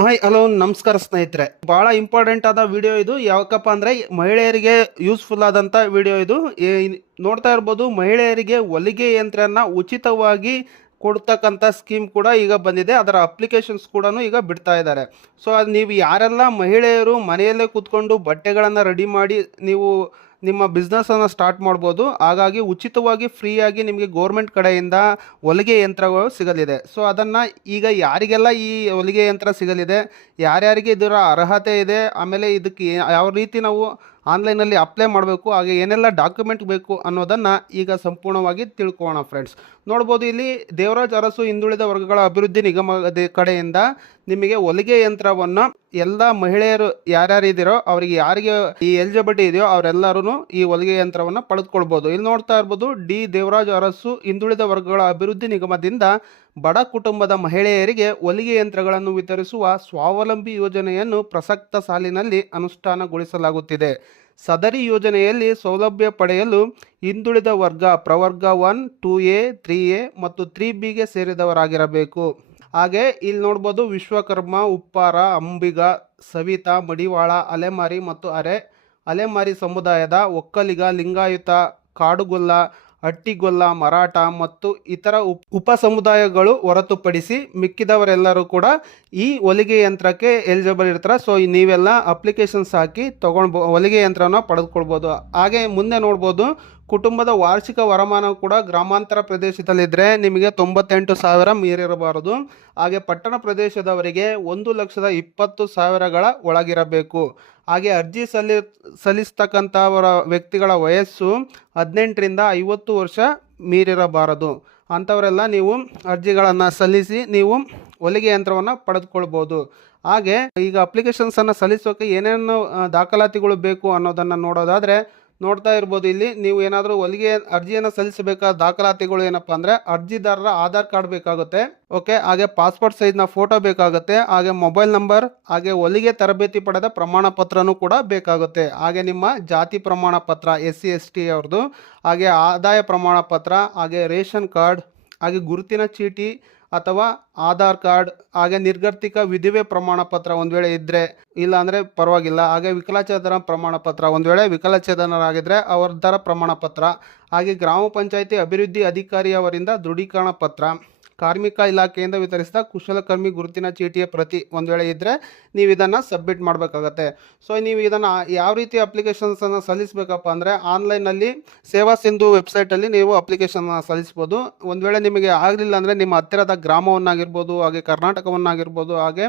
Hi, hello, ನಮಸ್ಕಾರ ಸ್ನೇಹಿತರೆ. ಬಹಳ ಇಂಪಾರ್ಟೆಂಟ್ ಆದ ವಿಡಿಯೋ ಇದು. ಯಾಕಪ್ಪ ಅಂದ್ರೆ ಮಹಿಳೆಯರಿಗೆ ಯೂಸ್ಫುಲ್ ಆದಂತ ವಿಡಿಯೋ ಇದು. ನೋಡ್ತಾ ಇರ್ಬೋದು, ಮಹಿಳೆಯರಿಗೆ ಹೊಲಿಗೆ ಯಂತ್ರನ ಉಚಿತವಾಗಿ ಕೊಡ್ತಕ್ಕಂಥ ಸ್ಕೀಮ್ ಕೂಡ ಈಗ ಬಂದಿದೆ. ಅದರ ಅಪ್ಲಿಕೇಶನ್ಸ್ ಕೂಡ ಈಗ ಬಿಡ್ತಾ ಇದ್ದಾರೆ. ಸೊ ಅದು ನೀವು ಯಾರೆಲ್ಲ ಮಹಿಳೆಯರು ಮನೆಯಲ್ಲೇ ಕೂತ್ಕೊಂಡು ಬಟ್ಟೆಗಳನ್ನು ರೆಡಿ ಮಾಡಿ ನೀವು ನಿಮ್ಮ ಬಿಸ್ನೆಸ್ಸನ್ನು ಸ್ಟಾರ್ಟ್ ಮಾಡ್ಬೋದು. ಹಾಗಾಗಿ ಉಚಿತವಾಗಿ ಫ್ರೀಯಾಗಿ ನಿಮಗೆ ಗೋರ್ಮೆಂಟ್ ಕಡೆಯಿಂದ ಹೊಲಿಗೆ ಯಂತ್ರಗಳು ಸಿಗಲಿದೆ. ಸೊ, ಅದನ್ನು ಈಗ ಯಾರಿಗೆಲ್ಲ ಈ ಹೊಲಿಗೆ ಯಂತ್ರ ಸಿಗಲಿದೆ, ಯಾರ್ಯಾರಿಗೆ ಇದರ ಅರ್ಹತೆ ಇದೆ, ಆಮೇಲೆ ಇದಕ್ಕೆ ಯಾವ ರೀತಿ ನಾವು ಆನ್ಲೈನಲ್ಲಿ ಅಪ್ಲೈ ಮಾಡಬೇಕು, ಹಾಗೆ ಏನೆಲ್ಲ ಡಾಕ್ಯುಮೆಂಟ್ ಬೇಕು ಅನ್ನೋದನ್ನು ಈಗ ಸಂಪೂರ್ಣವಾಗಿ ತಿಳ್ಕೊಳ್ಳೋಣ, ಫ್ರೆಂಡ್ಸ್. ನೋಡ್ಬೋದು, ಇಲ್ಲಿ ದೇವರಾಜ್ ಅರಸು ಹಿಂದುಳಿದ ವರ್ಗಗಳ ಅಭಿವೃದ್ಧಿ ನಿಗಮದ ಕಡೆಯಿಂದ ನಿಮಗೆ ಹೊಲಿಗೆ ಯಂತ್ರವನ್ನು ಎಲ್ಲ ಮಹಿಳೆಯರು ಯಾರ್ಯಾರು ಇದ್ದೀರೋ ಅವರಿಗೆ ಯಾರಿಗೆ ಈ ಎಲಿಜಿಬಿಲಿಟಿ ಇದೆಯೋ ಅವರೆಲ್ಲರೂ ಈ ಹೊಲಿಗೆ ಯಂತ್ರವನ್ನು ಪಡೆದುಕೊಳ್ಬೋದು. ಇಲ್ಲಿ ನೋಡ್ತಾ ಇರ್ಬೋದು, ಡಿ. ದೇವರಾಜ್ ಅರಸು ಹಿಂದುಳಿದ ವರ್ಗಗಳ ಅಭಿವೃದ್ಧಿ ನಿಗಮದಿಂದ ಬಡ ಕುಟುಂಬದ ಮಹಿಳೆಯರಿಗೆ ಹೊಲಿಗೆ ಯಂತ್ರಗಳನ್ನು ವಿತರಿಸುವ ಸ್ವಾವಲಂಬಿ ಯೋಜನೆಯನ್ನು ಪ್ರಸಕ್ತ ಸಾಲಿನಲ್ಲಿ ಅನುಷ್ಠಾನಗೊಳಿಸಲಾಗುತ್ತಿದೆ. ಸದರಿ ಯೋಜನೆಯಲ್ಲಿ ಸೌಲಭ್ಯ ಪಡೆಯಲು ಹಿಂದುಳಿದ ವರ್ಗ ಪ್ರವರ್ಗ one, two A, three A ಮತ್ತು ತ್ರೀ ಬಿಗೆ ಸೇರಿದವರಾಗಿರಬೇಕು. ಹಾಗೆ ಇಲ್ಲಿ ನೋಡ್ಬೋದು ವಿಶ್ವಕರ್ಮ, ಉಪ್ಪಾರ, ಅಂಬಿಗ, ಸವಿತಾ, ಮಡಿವಾಳ, ಅಲೆಮಾರಿ ಮತ್ತು ಅರೆ, ಅಲೆಮಾರಿ ಸಮುದಾಯದ ಒಕ್ಕಲಿಗ, ಲಿಂಗಾಯುತ, ಕಾಡುಗೊಲ್ಲ ಹಟ್ಟಿಗೊಲ್ಲ ಮರಾಠ ಮತ್ತು ಇತರ ಉಪ್ ಉಪ ಸಮುದಾಯಗಳು ಹೊರತುಪಡಿಸಿ ಮಿಕ್ಕಿದವರೆಲ್ಲರೂ ಕೂಡ ಈ ಹೊಲಿಗೆ ಯಂತ್ರಕ್ಕೆ ಎಲಿಜಿಬಲ್ ಇರ್ತಾರೆ. ಸೊ ನೀವೆಲ್ಲ ಅಪ್ಲಿಕೇಶನ್ಸ್ ಹಾಕಿ ತೊಗೊಳ್ಬೋ ಹೊಲಿಗೆ ಯಂತ್ರನ ಪಡೆದುಕೊಳ್ಬೋದು. ಹಾಗೆ ಮುಂದೆ ನೋಡ್ಬೋದು ಕುಟುಂಬದ ವಾರ್ಷಿಕ ವರಮಾನ ಕೂಡ ಗ್ರಾಮಾಂತರ ಪ್ರದೇಶದಲ್ಲಿದ್ದರೆ ನಿಮಗೆ ತೊಂಬತ್ತೆಂಟು ಸಾವಿರ ಮೀರಿರಬಾರದು. ಹಾಗೆ ಪಟ್ಟಣ ಪ್ರದೇಶದವರಿಗೆ ಒಂದು ಲಕ್ಷದ ಇಪ್ಪತ್ತು ಸಾವಿರಗಳ ಒಳಗಿರಬೇಕು. ಹಾಗೆ ಅರ್ಜಿ ಸಲ್ಲಿ ಸಲ್ಲಿಸ್ತಕ್ಕಂಥವರ ವ್ಯಕ್ತಿಗಳ ವಯಸ್ಸು ಹದಿನೆಂಟರಿಂದ ಐವತ್ತು ವರ್ಷ ಮೀರಿರಬಾರದು. ಅಂಥವರೆಲ್ಲ ನೀವು ಅರ್ಜಿಗಳನ್ನು ಸಲ್ಲಿಸಿ ನೀವು ಹೊಲಿಗೆ ಯಂತ್ರವನ್ನು ಪಡೆದುಕೊಳ್ಬೋದು. ಹಾಗೆ ಈಗ ಅಪ್ಲಿಕೇಶನ್ಸನ್ನು ಸಲ್ಲಿಸೋಕೆ ಏನೇನು ದಾಖಲಾತಿಗಳು ಬೇಕು ಅನ್ನೋದನ್ನು ನೋಡೋದಾದರೆ ನೋಡ್ತಾ ಇರ್ಬೋದು ಇಲ್ಲಿ. ನೀವು ಏನಾದರೂ ಹೊಲಿಗೆ ಅರ್ಜಿಯನ್ನು ಸಲ್ಲಿಸಬೇಕಾದ ದಾಖಲಾತಿಗಳು ಏನಪ್ಪ ಅಂದರೆ ಅರ್ಜಿದಾರರ ಆಧಾರ್ ಕಾರ್ಡ್ ಬೇಕಾಗುತ್ತೆ. ಓಕೆ, ಹಾಗೆ ಪಾಸ್ಪೋರ್ಟ್ ಸೈಜ್ನ ಫೋಟೋ ಬೇಕಾಗುತ್ತೆ, ಹಾಗೆ ಮೊಬೈಲ್ ನಂಬರ್, ಹಾಗೆ ಹೊಲಿಗೆ ತರಬೇತಿ ಪಡೆದ ಪ್ರಮಾಣ ಪತ್ರನೂ ಕೂಡ ಬೇಕಾಗುತ್ತೆ. ಹಾಗೆ ನಿಮ್ಮ ಜಾತಿ ಪ್ರಮಾಣ ಪತ್ರ ಎಸ್ ಸಿ ಎಸ್ ಟಿ ಅವ್ರದ್ದು, ಹಾಗೆ ಆದಾಯ ಪ್ರಮಾಣ ಪತ್ರ, ಹಾಗೆ ರೇಷನ್ ಕಾರ್ಡ್, ಹಾಗೆ ಗುರುತಿನ ಚೀಟಿ ಅಥವಾ ಆಧಾರ್ ಕಾರ್ಡ್, ಹಾಗೆ ನಿರ್ಗತಿಕ ವಿಧಿವೆ ಪ್ರಮಾಣ ಪತ್ರ ಒಂದು ವೇಳೆ ಇದ್ದರೆ ಇಲ್ಲ ಅಂದರೆ ಪರವಾಗಿಲ್ಲ, ಹಾಗೆ ವಿಕಲಚೇತನ ಪ್ರಮಾಣ ಪತ್ರ ಒಂದು ವೇಳೆ ವಿಕಲಚೇತನರಾಗಿದ್ದರೆ ಅವರದ್ದರ ಪ್ರಮಾಣ ಪತ್ರ ಹಾಗೆ ಗ್ರಾಮ ಪಂಚಾಯಿತಿ ಅಭಿವೃದ್ಧಿ ಅಧಿಕಾರಿಯವರಿಂದ ದೃಢೀಕರಣ ಪತ್ರ. ಕಾರ್ಮಿಕ ಇಲಾಖೆಯಿಂದ ವಿತರಿಸಿದ ಕುಶಲಕರ್ಮಿ ಗುರುತಿನ ಚೀಟಿಯ ಪ್ರತಿ ಒಂದು ವೇಳೆ ಇದ್ದರೆ ನೀವು ಇದನ್ನು ಸಬ್ಮಿಟ್ ಮಾಡಬೇಕಾಗತ್ತೆ. ಸೊ ನೀವು ಇದನ್ನು ಯಾವ ರೀತಿ ಅಪ್ಲಿಕೇಶನ್ಸನ್ನು ಸಲ್ಲಿಸಬೇಕಪ್ಪ ಅಂದರೆ ಆನ್ಲೈನಲ್ಲಿ ಸೇವಾ ಸಿಂಧು ವೆಬ್ಸೈಟಲ್ಲಿ ನೀವು ಅಪ್ಲಿಕೇಶನ್ನ ಸಲ್ಲಿಸ್ಬೋದು. ಒಂದು ವೇಳೆ ನಿಮಗೆ ಆಗಲಿಲ್ಲ ಅಂದರೆ ನಿಮ್ಮ ಹತ್ತಿರದ ಗ್ರಾಮವನ್ನಾಗಿರ್ಬೋದು, ಹಾಗೆ ಕರ್ನಾಟಕವನ್ನಾಗಿರ್ಬೋದು, ಹಾಗೆ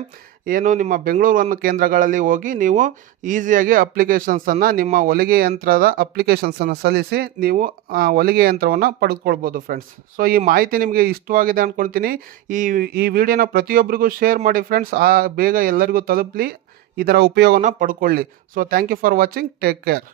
ಏನು ನಿಮ್ಮ ಬೆಂಗಳೂರು ಕೇಂದ್ರಗಳಲ್ಲಿ ಹೋಗಿ ನೀವು ಈಸಿಯಾಗಿ ಅಪ್ಲಿಕೇಶನ್ಸನ್ನು ನಿಮ್ಮ ಹೊಲಿಗೆ ಯಂತ್ರದ ಅಪ್ಲಿಕೇಶನ್ಸನ್ನು ಸಲ್ಲಿಸಿ ನೀವು ಹೊಲಿಗೆ ಯಂತ್ರವನ್ನು ಪಡೆದುಕೊಳ್ಬೋದು ಫ್ರೆಂಡ್ಸ್ ಸೊ ಈ ಮಾಹಿತಿ ನಿಮಗೆ ಇಷ್ಟವಾಗಿದೆ ಅಂದ್ಕೊಳ್ತೀನಿ ಈ ಈ ವಿಡಿಯೋನ ಪ್ರತಿಯೊಬ್ಬರಿಗೂ ಶೇರ್ ಮಾಡಿ ಫ್ರೆಂಡ್ಸ್ ಆ, ಬೇಗ ಎಲ್ಲರಿಗೂ ತಲುಪಲಿ. ಇದರ ಉಪಯೋಗನ ಪಡ್ಕೊಳ್ಳಿ. So thank you for watching take care